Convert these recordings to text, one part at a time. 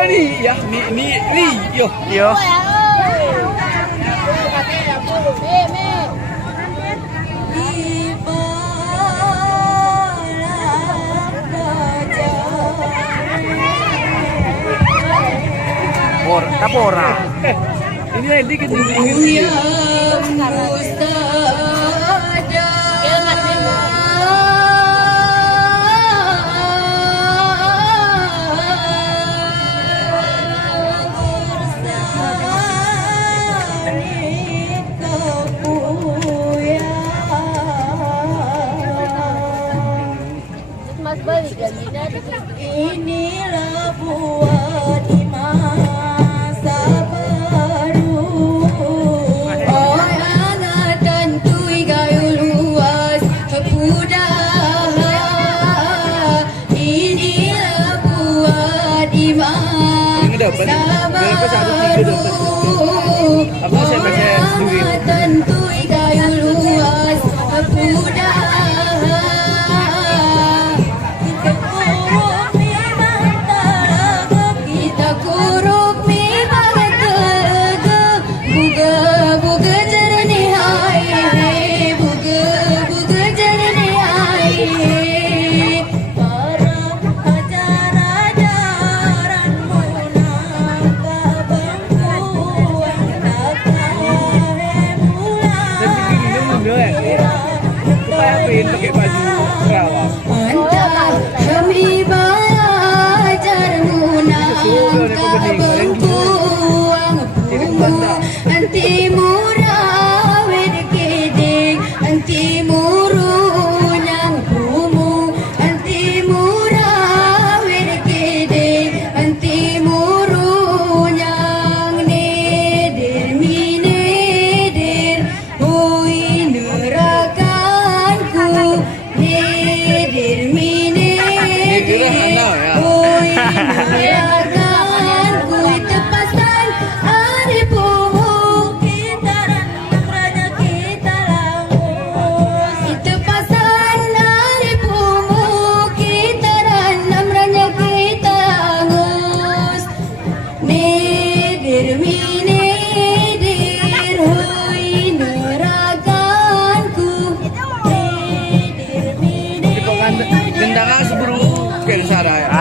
ada nih ya, nih, yo. Yo. Kapora. Ini lain dikit nih. Inilah buah di masa baru. Oh angat tantui gayu luas pemuda. Inilah buah di masa baru. Angat tantui gayu luas pemuda. Pakai baju Kerawang. Kami belajar munang kabengkuang bungu anti murah wed kedeng anti murunyang bumu anti murah wed kedeng anti murunyang neder mineder hoi nerakanku neder mineder hoi nerakanku tepasan hari pumu kita ranya kita langus tepasan hari pumu kita ranya kita langus neder mineder hoi nerakanku neder mineder Gendang seburu kayak saraya.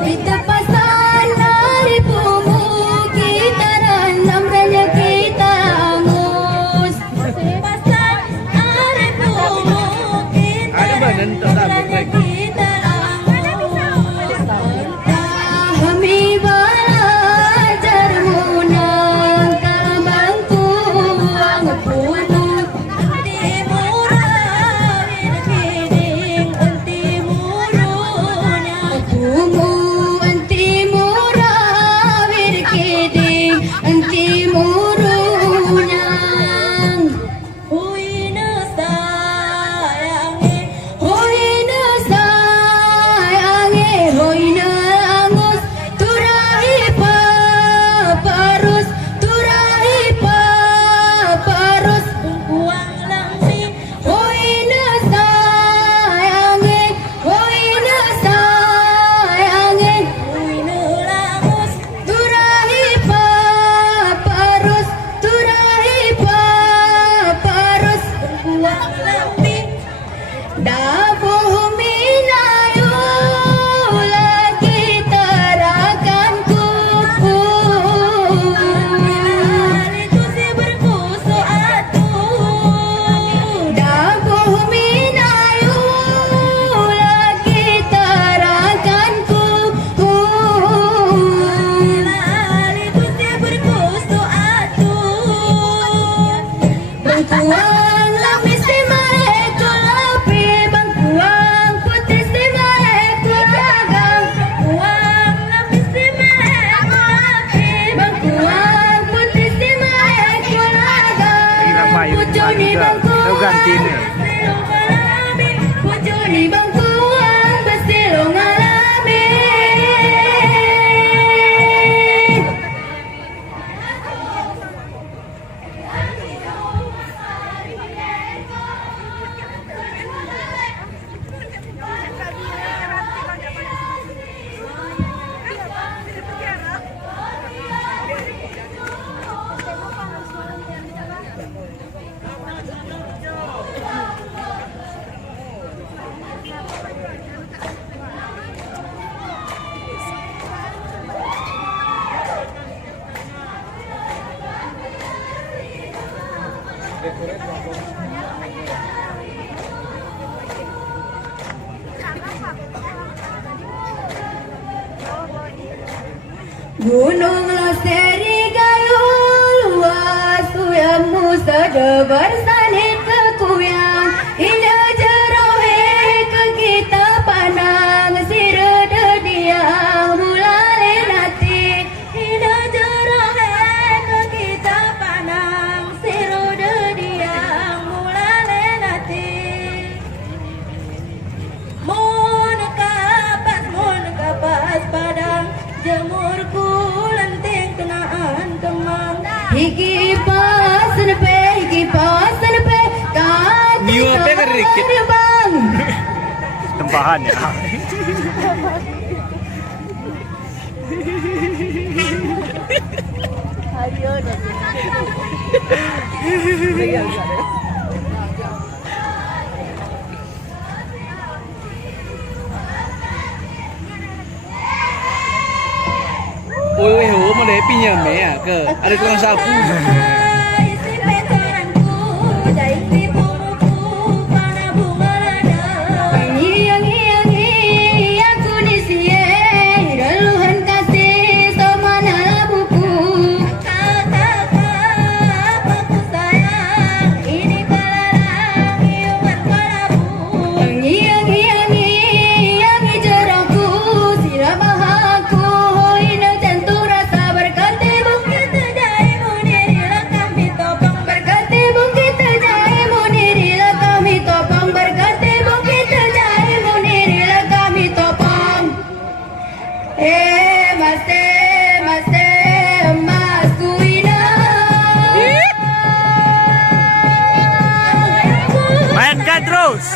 di tepasan hari pumu kita ranam ranya kita angus tepasan hari pumu kita ranam ranya kita angus kami belajar munang kabangkuang pumu timur kedeng anti murunya Gunung Loseri gayung luas Tuyamu sedebar sanit kekuyang Indah jerohe ke kita pandang Sirede diang mulai nanti Indah jerohe ke kita pandang Sirede diang mulai nanti Mun kapas padang Jemurku lenting kenaan kemang Hiki pasan pe Kaki Niwa pe kerikit. terbang Tempahan ya. Ôi hổ mà để pin nhà mẹ à cơ. Ada tukang sapu. Si petoranku Jai si bumuku Pada bunga lada Ngiang aku di sini Reluhan kasih Semana labuku Kakak aku sayang Ini kalalang Iuman kalabu Ngiang jerangku Sirama aku Ina jantu rasa berkati bukit Jaimu diri lekam hitopang Berkati bukit jaimu diri lekam hitopang Berkati bukit jaimu diri lekam hitopang Mas Kuina Mainkan terus.